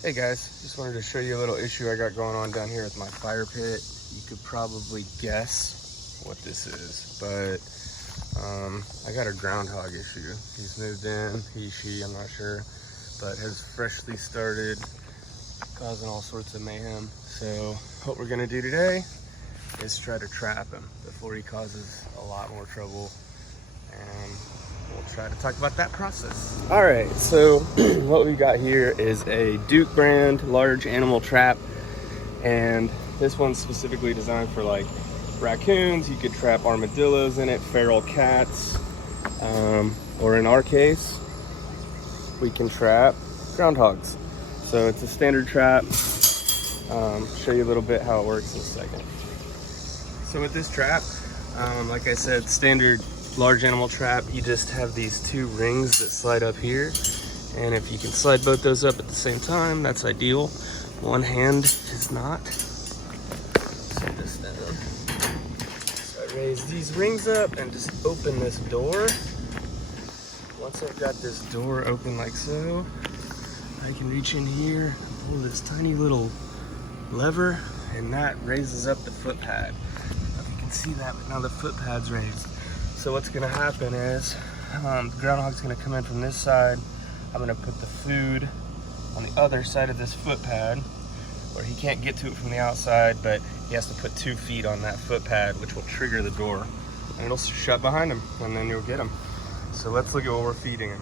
Hey guys, just wanted to show you a little issue I got going on down here with my fire pit. You could probably guess what this is, but I got a groundhog issue. He's moved in, she, I'm not sure, but has freshly started causing all sorts of mayhem. So what we're gonna do today is try to trap him before he causes a lot more trouble, and we'll try to talk about that process. All right, so what we got here is a Duke brand large animal trap, and this one's specifically designed for like raccoons. You could trap armadillos in it, feral cats, or in our case, we can trap groundhogs. So it's a standard trap. Show you a little bit how it works in a second. So with this trap, like I said, standard large animal trap, you just have these two rings that slide up here, and if you can slide both those up at the same time, that's ideal. One hand is not. Set this down. So I raise these rings up and just open this door. Once I've got this door open like so, I can reach in here and pull this tiny little lever, and that raises up the foot pad. If you can see that, but now the foot pad's raised. So what's gonna happen is, the groundhog's gonna come in from this side. I'm gonna put the food on the other side of this foot pad, where he can't get to it from the outside, but he has to put 2 feet on that foot pad, which will trigger the door, and it'll shut behind him, and then you'll get him. So let's look at what we're feeding him.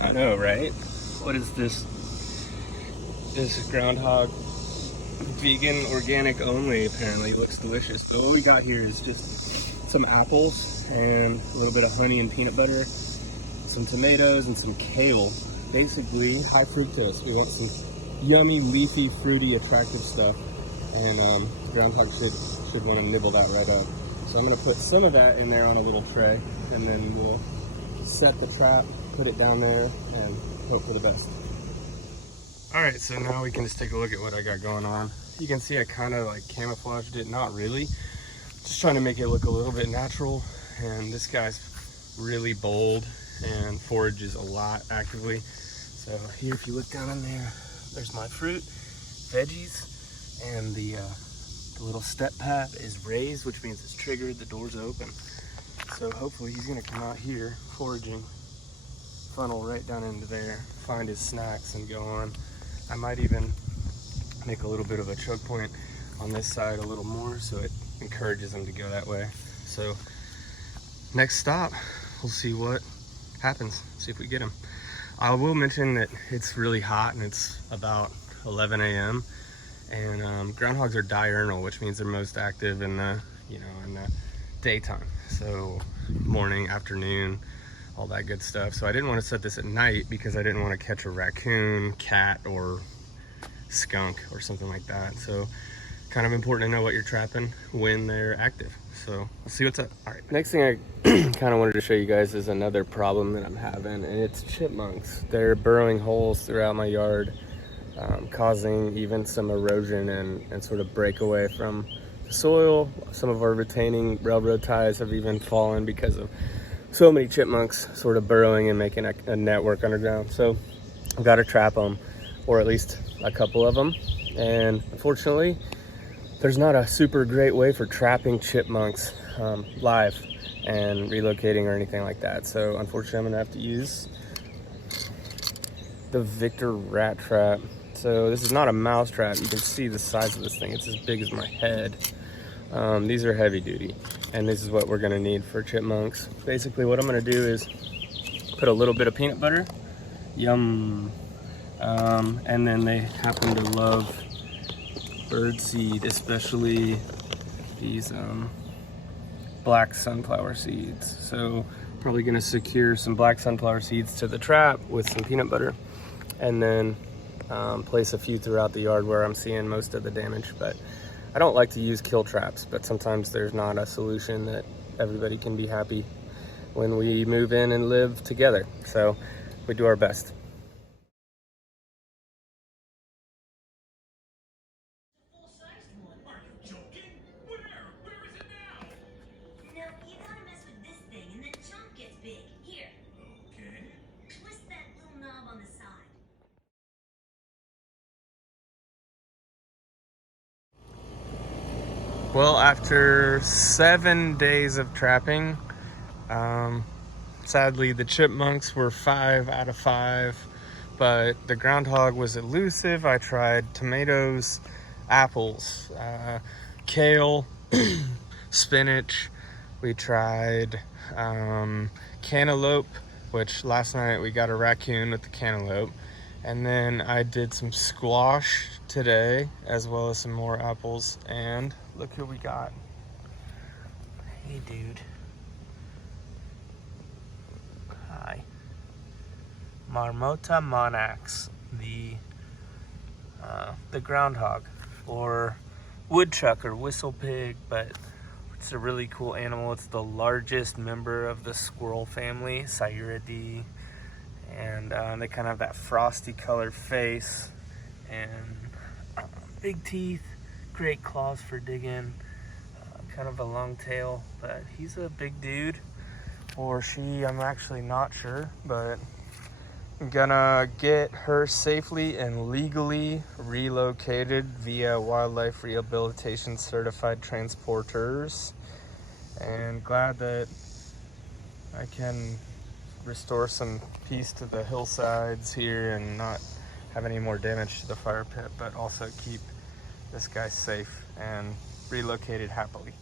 I know, right? What is this? This groundhog, vegan, organic only, apparently. Looks delicious. But what we got here is just some apples and a little bit of honey and peanut butter, some tomatoes and some kale. Basically high fructose. We want some yummy, leafy, fruity, attractive stuff, and the groundhog should want to nibble that right up. So I'm going to put some of that in there on a little tray, and then we'll set the trap, put it down there, and hope for the best. All right, so now we can just take a look at what I got going on. You can see I kind of like camouflaged it, not really, just trying to make it look a little bit natural. And this guy's really bold and forages a lot actively. So here, if you look down in there, there's my fruit, veggies, and the little step pad is raised, which means it's triggered, the door's open. So hopefully he's gonna come out here foraging, funnel right down into there, find his snacks and go on. I might even make a little bit of a choke point on this side a little more, so it encourages him to go that way. So next stop, we'll see what happens, see if we get him. I will mention that it's really hot and it's about 11 a.m. and groundhogs are diurnal, which means they're most active in the, in the daytime. So morning, afternoon, all that good stuff. So I didn't want to set this at night because I didn't want to catch a raccoon, cat, or skunk or something like that. So kind of important to know what you're trapping when they're active. So let's see what's up. All right, next thing I kind of wanted to show you guys is another problem that I'm having, and it's chipmunks. They're burrowing holes throughout my yard, causing even some erosion and sort of breakaway from the soil. Some of our retaining railroad ties have even fallen because of so many chipmunks sort of burrowing and making a network underground. So I've got to trap them, or at least a couple of them. And unfortunately, there's not a super great way for trapping chipmunks live and relocating or anything like that. So unfortunately, I'm gonna have to use the Victor rat trap. So this is not a mouse trap. You can see the size of this thing. It's as big as my head. These are heavy duty, and this is what we're gonna need for chipmunks. Basically what I'm gonna do is put a little bit of peanut butter, yum, and then they happen to love birdseed, especially these black sunflower seeds. So probably gonna secure some black sunflower seeds to the trap with some peanut butter, and then place a few throughout the yard where I'm seeing most of the damage. But I don't like to use kill traps, but sometimes there's not a solution that everybody can be happy when we move in and live together. So we do our best. Well, after 7 days of trapping, sadly the chipmunks were 5 out of 5, but the groundhog was elusive. I tried tomatoes, apples, kale, spinach. We tried cantaloupe, which last night we got a raccoon with the cantaloupe. And then I did some squash today, as well as some more apples. And look who we got. Hey, dude. Hi. Marmota monax, the groundhog, or woodchuck or whistle pig, but it's a really cool animal. It's the largest member of the squirrel family, Sciuridae. And they kind of have that frosty colored face and big teeth, great claws for digging, kind of a long tail, but he's a big dude. Or she, I'm actually not sure, but I'm gonna get her safely and legally relocated via wildlife rehabilitation certified transporters, and glad that I can restore some peace to the hillsides here and not have any more damage to the fire pit, but also keep this guy safe and relocated happily.